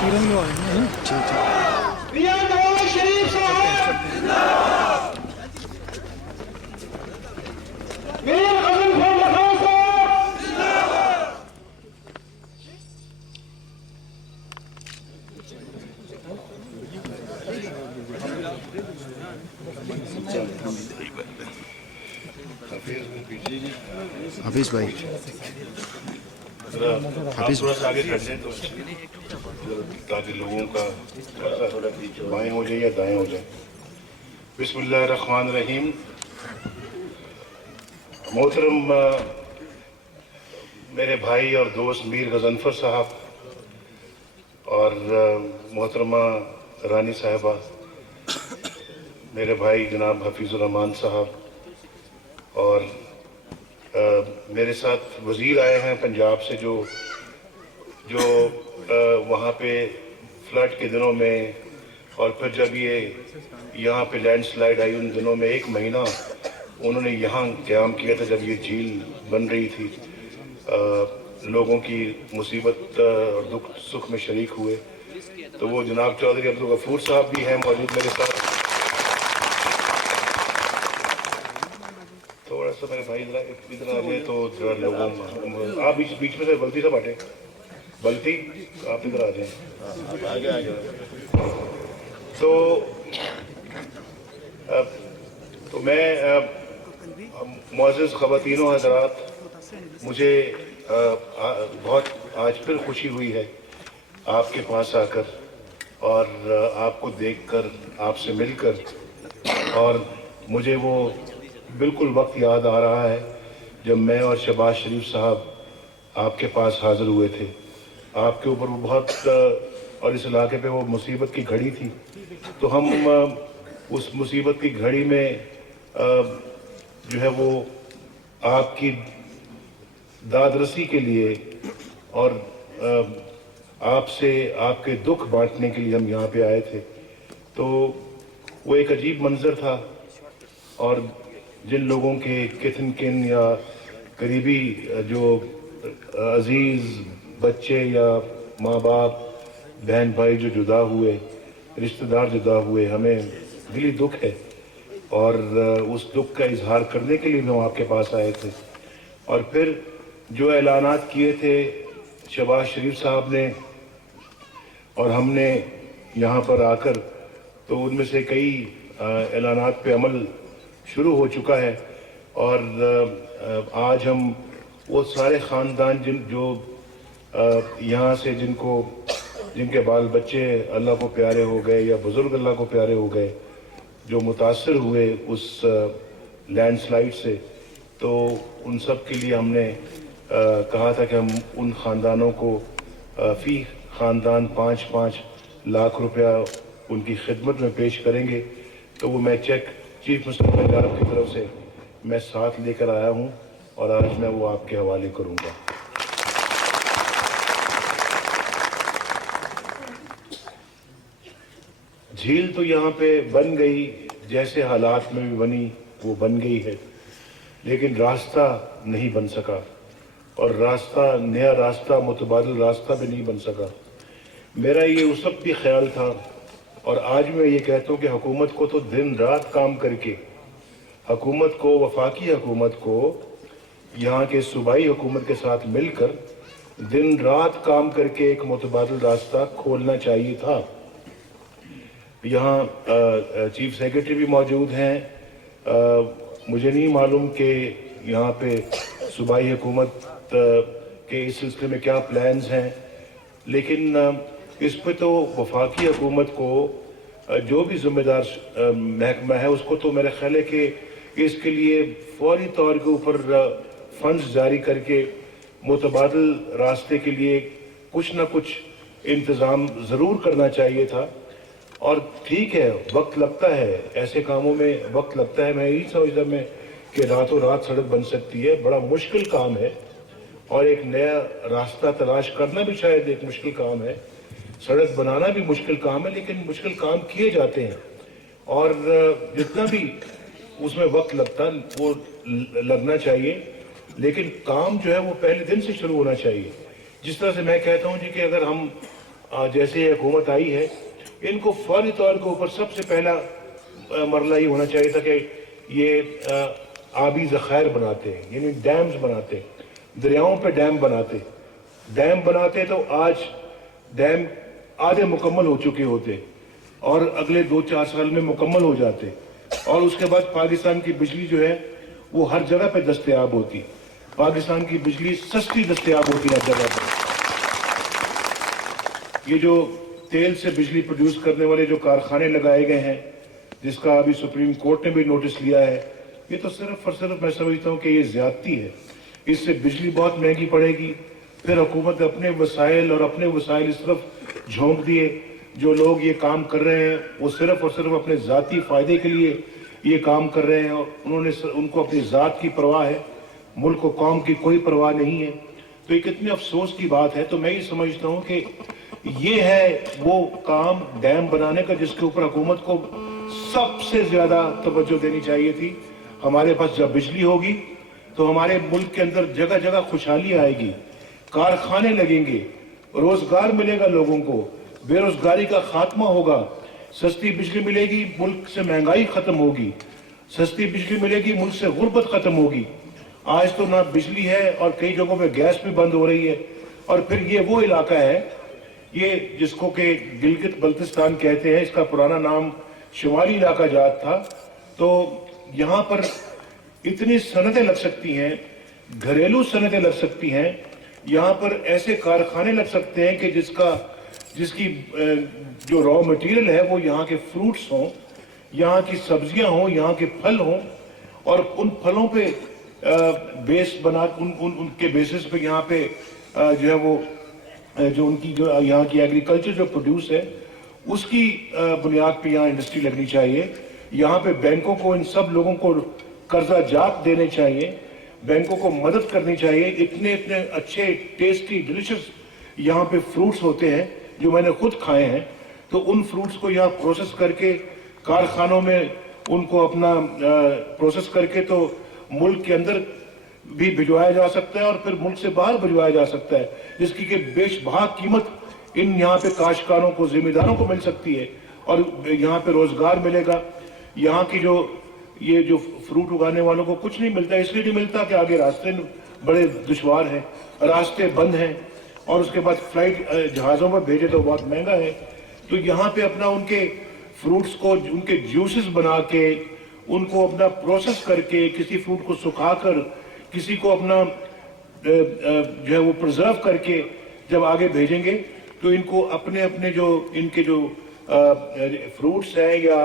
حفیظ بھائی حفیظ تھوڑا سا آگے کر دیں تو تاکہ لوگوں کا بائیں ہو جائے یا دائیں ہو جائے. بسم اللہ الرحمن الرحیم. محترم میرے بھائی اور دوست میر غضنفر صاحب اور محترمہ رانی صاحبہ، میرے بھائی جناب حفیظ الرحمان صاحب، اور میرے ساتھ وزیر آئے ہیں پنجاب سے جو وہاں پہ فلڈ کے دنوں میں اور پھر جب یہاں پہ لینڈ سلائیڈ آئی ان دنوں میں 1 مہینہ انہوں نے یہاں قیام کیا تھا جب یہ جھیل بن رہی تھی. لوگوں کی مصیبت اور دکھ سکھ میں شریک ہوئے. تو وہ جناب چودھری عبدالغفور صاحب بھی ہیں موجود میرے ساتھ. تھوڑا سا میرے بھائی ادھر آ جائے تو ذرا لوگوں آپ بیچ میں سے بلتی سے بانٹیں. بلتی آپ ادھر آ جائیں. تو میں معزز خواتین و حضرات، مجھے بہت آج پھر خوشی ہوئی ہے آپ کے پاس آ کر اور آپ کو دیکھ کر، آپ سے مل کر، اور مجھے وہ بالکل وقت یاد آ رہا ہے جب میں اور شہباز شریف صاحب آپ کے پاس حاضر ہوئے تھے. آپ کے اوپر وہ بہت اور اس علاقے پہ وہ مصیبت کی گھڑی تھی. تو ہم اس مصیبت کی گھڑی میں جو ہے وہ آپ کی داد رسی کے لیے اور آپ سے آپ کے دکھ بانٹنے کے لیے ہم یہاں پہ آئے تھے. تو وہ ایک عجیب منظر تھا، اور جن لوگوں کے کن یا قریبی جو عزیز بچے یا ماں باپ بہن بھائی جو جدا ہوئے، رشتہ دار جدا ہوئے، ہمیں دلی دکھ ہے، اور اس دکھ کا اظہار کرنے کے لیے ہم آپ کے پاس آئے تھے. اور پھر جو اعلانات کیے تھے شہباز شریف صاحب نے اور ہم نے یہاں پر آ کر، تو ان میں سے کئی اعلانات پہ عمل شروع ہو چکا ہے. اور آج ہم وہ سارے خاندان جو یہاں سے جن کے بال بچے اللہ کو پیارے ہو گئے یا بزرگ اللہ کو پیارے ہو گئے، جو متاثر ہوئے اس لینڈ سلائیڈ سے، تو ان سب کے لیے ہم نے کہا تھا کہ ہم ان خاندانوں کو فی خاندان 5-5 لاکھ روپیہ ان کی خدمت میں پیش کریں گے. تو وہ میں چیک چیف منسٹر پنجاب کی طرف سے میں ساتھ لے کر آیا ہوں، اور آج میں وہ آپ کے حوالے کروں گا. جھیل تو یہاں پہ بن گئی، جیسے حالات میں بھی بنی وہ بن گئی ہے، لیکن راستہ نہیں بن سکا، اور نیا راستہ متبادل راستہ بھی نہیں بن سکا. میرا یہ اس وقت بھی خیال تھا، اور آج میں یہ کہتا ہوں کہ حکومت کو تو دن رات کام کر کے، حکومت کو، وفاقی حکومت کو یہاں کے صوبائی حکومت کے ساتھ مل کر دن رات کام کر کے ایک متبادل راستہ کھولنا چاہیے تھا. یہاں چیف سیکرٹری بھی موجود ہیں. مجھے نہیں معلوم کہ یہاں پہ صوبائی حکومت کے اس سلسلے میں کیا پلانز ہیں، لیکن اس پہ تو وفاقی حکومت کو جو بھی ذمہ دار محکمہ ہے اس کو تو میرا خیال ہے کہ اس کے لیے فوری طور کے اوپر فنڈز جاری کر کے متبادل راستے کے لیے کچھ نہ کچھ انتظام ضرور کرنا چاہیے تھا. اور ٹھیک ہے، وقت لگتا ہے ایسے کاموں میں، وقت لگتا ہے. میں یہی سمجھتا میں کہ راتوں رات سڑک بن سکتی ہے، بڑا مشکل کام ہے، اور ایک نیا راستہ تلاش کرنا بھی شاید ایک مشکل کام ہے. سڑک بنانا بھی مشکل کام ہے، لیکن مشکل کام کیے جاتے ہیں، اور جتنا بھی اس میں وقت لگتا وہ لگنا چاہیے، لیکن کام جو ہے وہ پہلے دن سے شروع ہونا چاہیے. جس طرح سے میں کہتا ہوں جی کہ اگر ہم जैसे ये हुकूमत आई है, इनको फौरी तौर के ऊपर सबसे पहला मरला ये होना चाहिए था कि ये आबी ज़खायर बनाते हैं, यानी डैम्स बनाते हैं, दरियाओं पे डैम बनाते तो आज डैम आधे मुकम्मल हो चुके होते और अगले 2-4 साल में मुकम्मल हो जाते, और उसके बाद पाकिस्तान की बिजली जो है वो हर जगह पे दस्तयाब होती। पाकिस्तान की बिजली सस्ती दस्तयाब होती हर जगह पर। ये जो तेल से बिजली प्रोड्यूस करने वाले जो कारखाने लगाए गए हैं, जिसका अभी सुप्रीम कोर्ट ने भी नोटिस लिया है, ये तो सिर्फ और सिर्फ मैं समझता हूँ कि ये ज्यादती है। इससे बिजली बहुत महंगी पड़ेगी, फिर हुकूमत अपने वसाइल इस तरफ झोंक दिए। जो लोग ये काम कर रहे हैं वो सिर्फ और सिर्फ अपने ज़ाती फ़ायदे के लिए ये काम कर रहे हैं, और उनको अपनी ज़ात की परवाह है, मुल्क व कौम की कोई परवाह नहीं है। तो ये कितने अफसोस की बात है। तो मैं ये समझता हूँ कि ये है वो काम डैम बनाने का जिसके ऊपर हुकूमत को सबसे ज़्यादा तवज्जो देनी चाहिए थी। हमारे पास जब बिजली होगी तो हमारे मुल्क के अंदर जगह जगह खुशहाली आएगी, कारखाने लगेंगे, रोजगार मिलेगा लोगों को, बेरोजगारी का खात्मा होगा, सस्ती बिजली मिलेगी, मुल्क से महंगाई खत्म होगी, सस्ती बिजली मिलेगी, मुल्क से गुर्बत खत्म होगी। आज तो ना बिजली है और कई जगहों पे गैस भी बंद हो रही है। और फिर ये वो इलाका है ये जिसको कि गिलगित बल्तिस्तान कहते हैं, इसका पुराना नाम शुमाली इलाका जात था। तो यहाँ पर इतनी सनतें लग सकती हैं, घरेलू सनतें लग सकती हैं, यहाँ पर ऐसे कारखाने लग सकते हैं कि जिसकी जो रॉ मटेरियल है वो यहाँ के फ्रूट्स हों, यहाँ की सब्जियां हों, यहाँ के फल हों, और उन फलों पे बेस बना उनके बेसिस पे यहाँ पे जो है वो जो उनकी जो यहाँ की एग्रीकल्चर जो प्रोड्यूस है उसकी बुनियाद पे यहाँ इंडस्ट्री लगनी चाहिए। यहाँ पे बैंकों को इन सब लोगों को कर्जा जात देने चाहिए, बैंकों को मदद करनी चाहिए। इतने इतने अच्छे टेस्टी डिलिशियस यहाँ पे फ्रूट्स होते हैं जो मैंने खुद खाए हैं। तो उन फ्रूट्स को यहाँ प्रोसेस करके कारखानों में उनको अपना प्रोसेस करके तो मुल्क के अंदर भी भिजवाया जा सकता है और फिर मुल्क से बाहर भिजवाया जा सकता है, जिसकी कि बेशबहा कीमत इन यहाँ पे काश्तकारों को, जिम्मेदारों को मिल सकती है और यहाँ पे रोजगार मिलेगा। यहाँ की ये जो फ्रूट उगाने वालों को कुछ नहीं मिलता, इसलिए नहीं मिलता कि आगे रास्ते बड़े दुश्वार हैं, रास्ते बंद हैं, और उसके बाद फ्लाइट जहाज़ों पर भेजे तो बहुत महंगा है। तो यहाँ पे अपना उनके फ्रूट्स को, उनके जूसेस बना के, उनको अपना प्रोसेस करके, किसी फ्रूट को सुखाकर, किसी को अपना जो है वो प्रिजर्व करके जब आगे भेजेंगे तो इनको अपने अपने जो इनके जो फ्रूट्स हैं या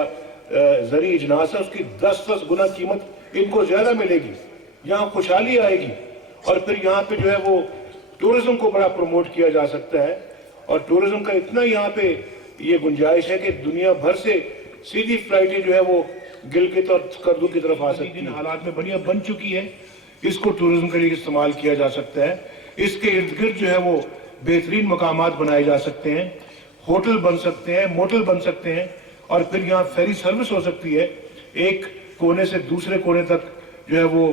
जरी इजनास है उसकी 10-10 गुना कीमत इनको ज्यादा मिलेगी, यहाँ खुशहाली आएगी। और फिर यहाँ पे जो है वो टूरिज्म को बड़ा प्रमोट किया जा सकता है, और टूरिज्म का इतना यहाँ पे ये गुंजाइश है कि दुनिया भर से सीधी फ्लाइटें जो है वो गिलगित और स्कर्दू की तरफ आ सकती हैं। हालात में बढ़िया बन चुकी है, इसको टूरिज्म के लिए इस्तेमाल किया जा सकता है। इसके इर्द गिर्द जो है वो बेहतरीन मकामात बनाए जा सकते हैं, होटल बन सकते हैं, मोटल बन सकते हैं, और फिर यहाँ फेरी सर्विस हो सकती है। एक कोने से दूसरे कोने तक जो है वो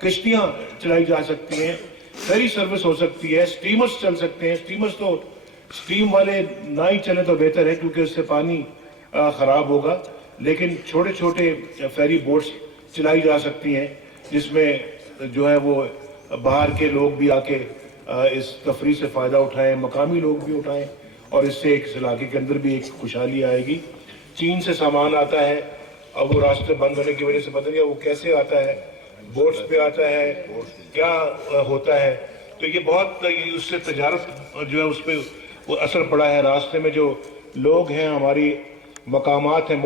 किश्तियाँ चलाई जा सकती हैं, फेरी सर्विस हो सकती है, स्टीमर्स चल सकते हैं। स्टीमर्स तो स्टीम वाले ना ही चले तो बेहतर है क्योंकि उससे पानी खराब होगा, लेकिन छोटे छोटे फेरी बोट्स चलाई जा सकती हैं जिसमें जो है वो बाहर के लोग भी आके इस तफरी से फ़ायदा उठाएं, मकामी लोग भी उठाएं, और इससे एक इलाके के अंदर भी एक खुशहाली आएगी। चीन से सामान आता है, अब वो रास्ते बंद होने की वजह से पता नहीं वो कैसे आता है, बोट्स पे आता है, क्या होता है। तो ये बहुत उससे तजारत जो है उस पर वो असर पड़ा है। रास्ते में जो लोग हैं, हमारी मकामात हैं,